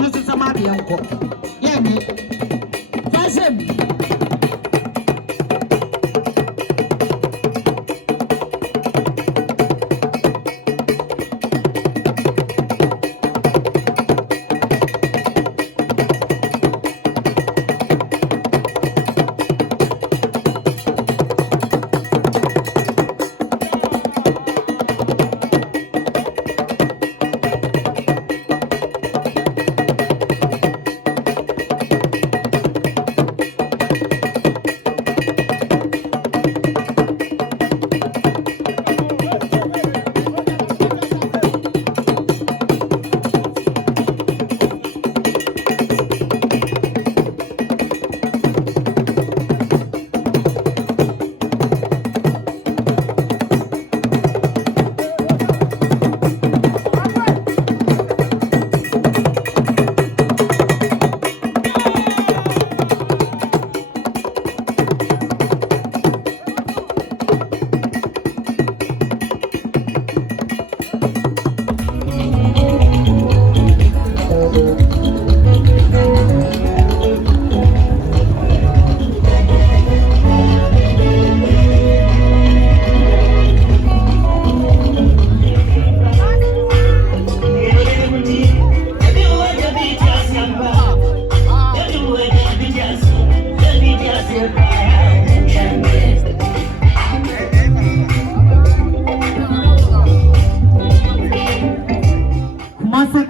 no se samadi yanko. Yemi. Fasim.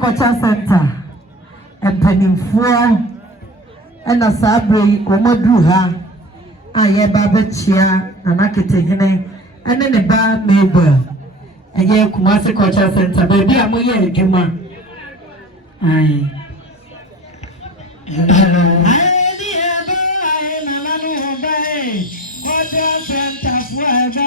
Culture Center and Pennyfour and a Sabri, Omoduha, Ayababachia, and Akitene, and then a bar neighbor. And yeah, Kumasi Culture Center, baby, I'm here, Juma. Aye. Culture Center forever.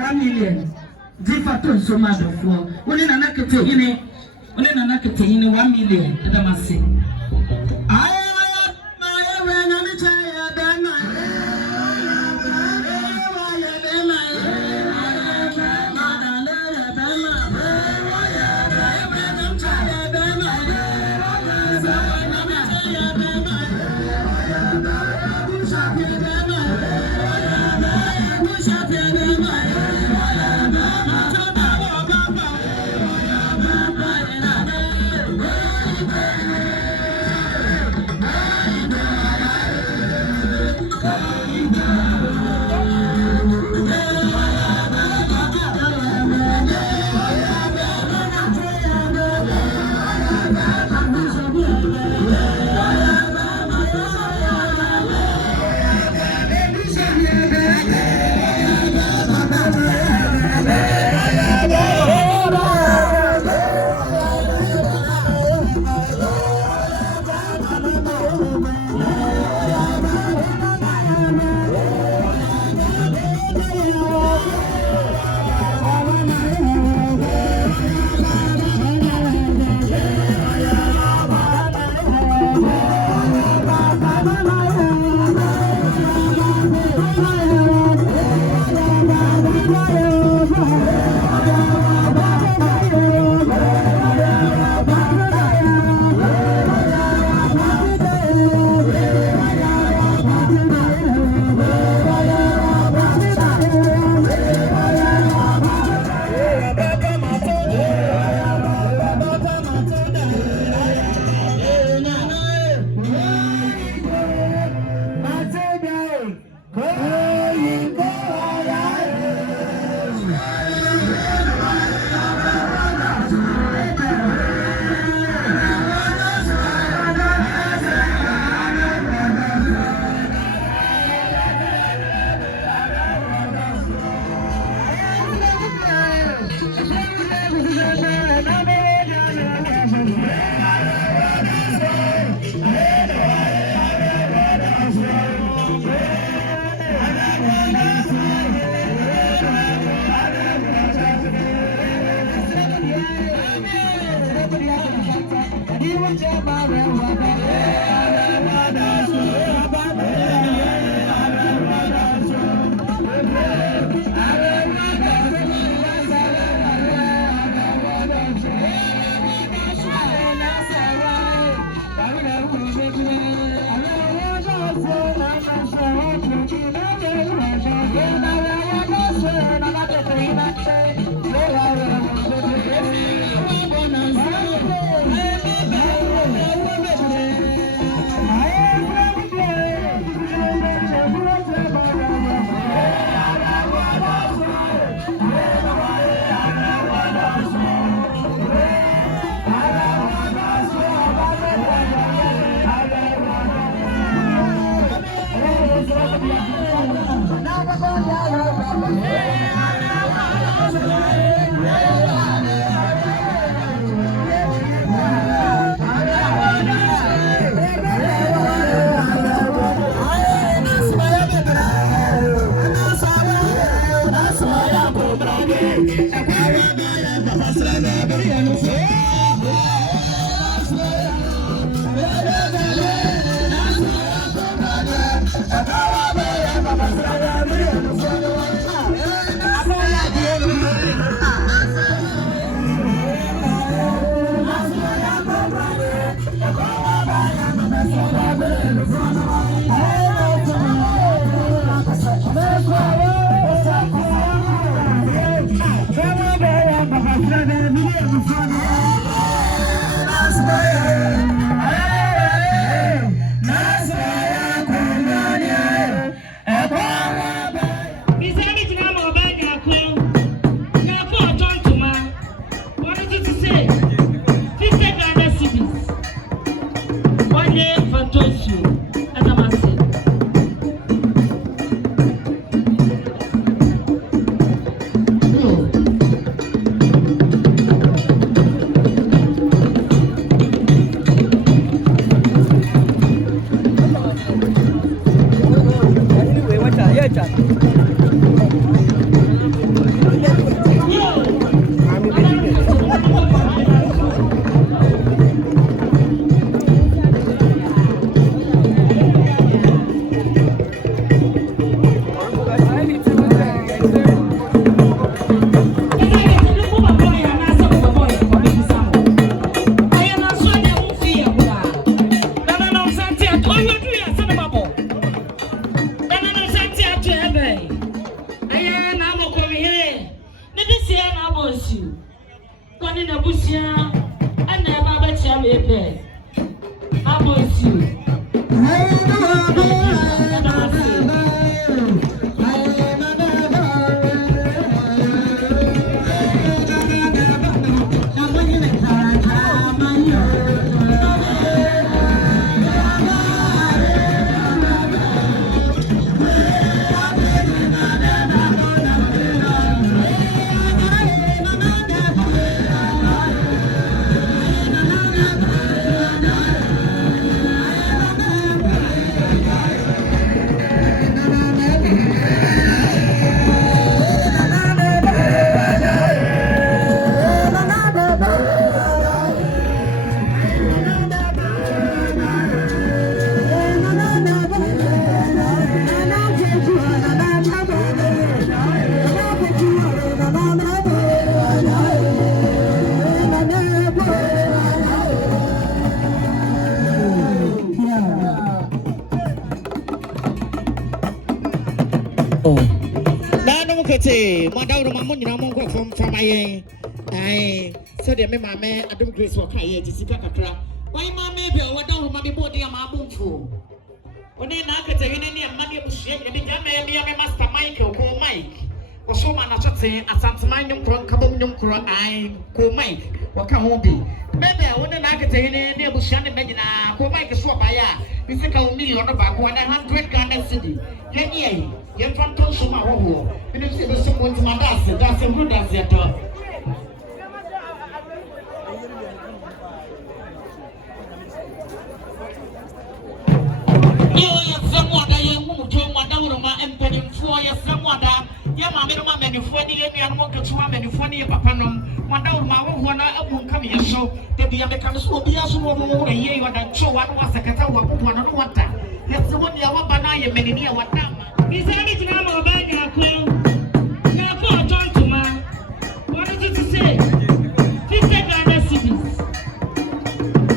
1 million. Different so much before. When in another thing, 1 million. Damasi. Nano Kate, Madame Mamon, from my I said, Mamma, I don't grace what I Jessica Kakra. Why, Mamma, what don't Mammy body a mabum for? When they knock at the Indian money of shame, and the Master Michael, call Mike. Or so man, I should say, at Santa Minum, Kabum, I call Mike, what can home be? Maybe I wouldn't like it in near Bushan, imagine, call Mike a swap by you think I'll million on the back 100 Garden City. Yea, you're from Tosuma, and if there was someone to my that's a good as yet. Someone that you move to Madama and Penny for your someone that Yamama and you for the animal to swim and you for the papanum, Madama, one won't come here. So the Americans will be as over a year and so what was a Katawa, one on water. That's the one Yawabana, many near what time. Is anything about Banga Queen? Now for a gentleman, what is it to say? 50 Garden cities.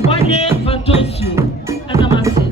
1 year for Tosu, as I must say.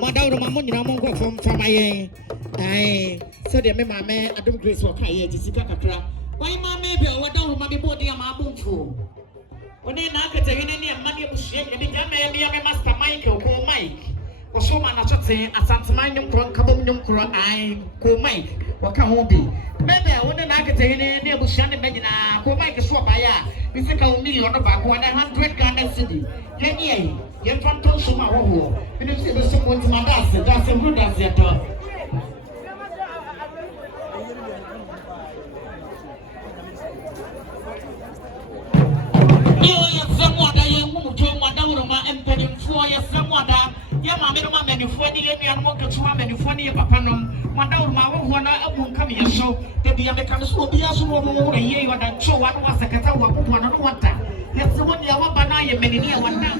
Madame Mamon, from my I said, Mamma, I don't grace what I Jessica Kakra. Why, Mamma, what don't Mammy body a mabum for? When they knock at the Indian money of shame, and the Master Michael, call Mike. Or so man, I should say, at Santa Minum, Kabum, I call Mike, what can home be? Maybe I wouldn't like it in near Bushan, imagine, call Mike a swap by you think I'll million on the back 100 Garden City. Yea, you're from Tosuma, and if there was someone to my that's a good as yet. Someone that you move to Madama and Penny for your someone that Yamama and you for the animal to swim and you for the papanum, Madama, one won't come here. So the Americans will be as over a year and so what was a Katawa, one on water. That's the one Yawabana, many near one now.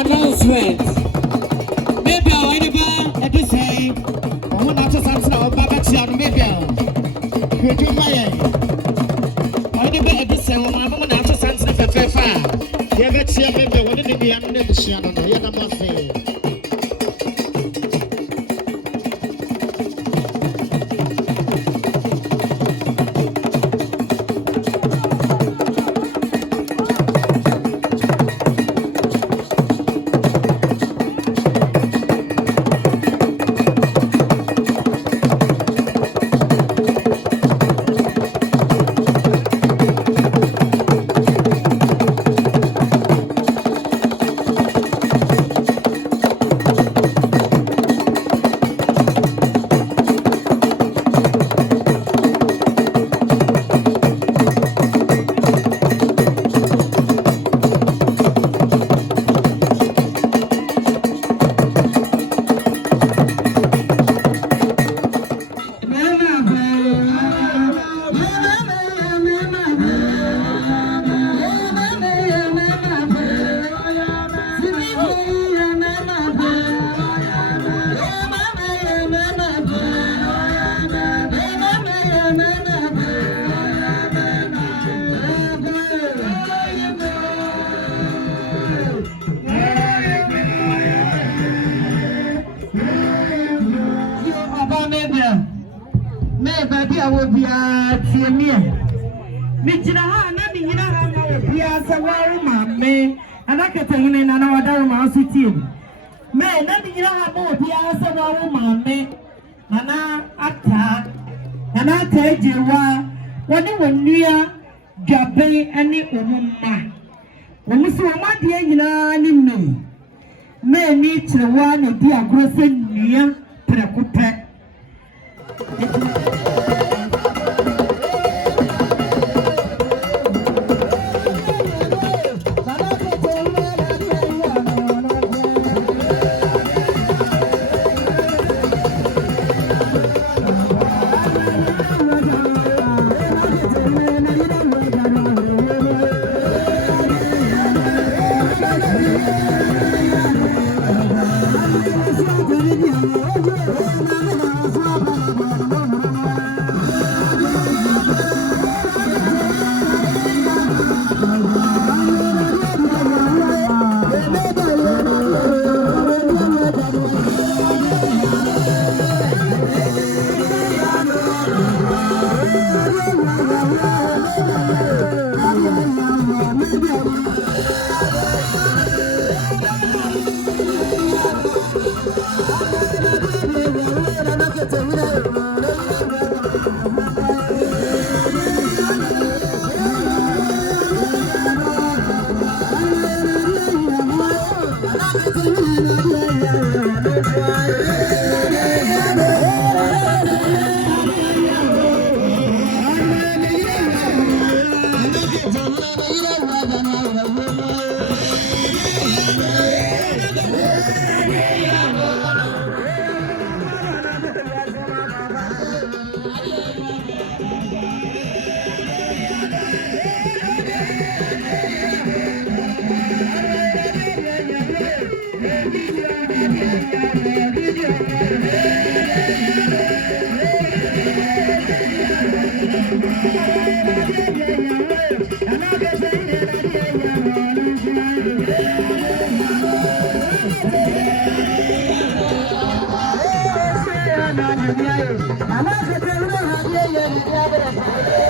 Announcement. Maybe I want to buy a design. I want to something about Babachian. Maybe you do my I want to buy a design. I want to something for Fafa. You get here, baby. What did you have to share on the other month? I will be at Tiamia. Mijina, nothing in a piazza, mammy, and I can tell you in another mouse team. May nothing in a more piazza, mammy, Nana attack, and I tell you why, when you were near Japan and the woman. When you saw my dear, you know, may need to one of the aggressive near Precope. I'm